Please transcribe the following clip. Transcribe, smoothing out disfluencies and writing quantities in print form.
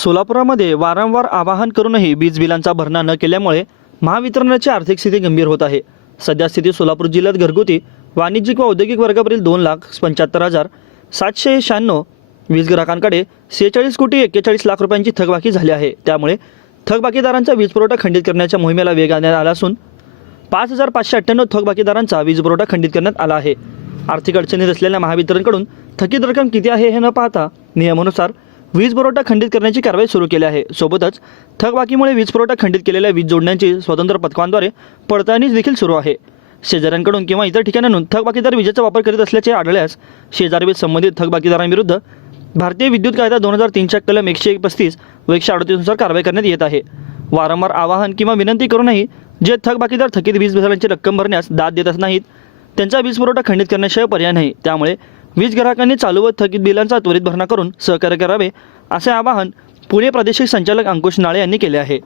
सोलापुरामध्ये वारंवार आवाहन करूनही वीज बिलांचा भरणा न केल्यामुळे महावितरणाची आर्थिक स्थिती गंभीर होत आहे। सध्या स्थिती सोलापूर जिल्ह्यात घरगुती, वाणिज्यिक व औद्योगिक वर्गावरील 2,75,796 वीज ग्राहकांकडे 46,41,00,000 रुपयांची थकबाकी झाली आहे। त्यामुळे थकबाकीदारांचा वीज पुरवठा खंडित करण्याच्या मोहिमेला वेग देण्यात आला असून 5,598 थकबाकीदारांचा वीज पुरवठा खंडित करण्यात आला आहे। आर्थिक अडचणीत असलेल्या महावितरणकडून थकीत रक्कम किती आहे हे न पाहता नियमानुसार वीज पुरवठा खंडित करण्याची कारवाई सुरू केली आहे। सोबतच थकबाकीमुळे वीज पुरवठा खंडित केलेल्या वीज जोडण्यांची स्वतंत्र पथकांद्वारे पडताळणी देखील सुरू आहे। शेजाऱ्यांकडून किंवा इतर ठिकाणांहून थकबाकीदार विजेचा वापर करीत असल्याचे आढळल्यास शेजारी वीज संबंधित थकबाकीदारांविरुद्ध भारतीय विद्युत कायदा 2003च्या कलम 131 व 138 नुसार कारवाई करण्यात येत आहे। वारंवार आवाहन किंवा विनंती करूनही जे थकबाकीदार थकीत वीज बिलांची रक्कम भरण्यास दाद देत नाहीत त्यांचा वीज पुरवठा खंडित करण्याशिवाय पर्याय नाही। त्यामुळे वीज ग्राहकांनी चालू व थकीत बिलांचा त्वरित भरणा करून सहकार्य करावे असे आवाहन पुणे प्रादेशिक संचालक अंकुश नाळे यांनी केले आहे।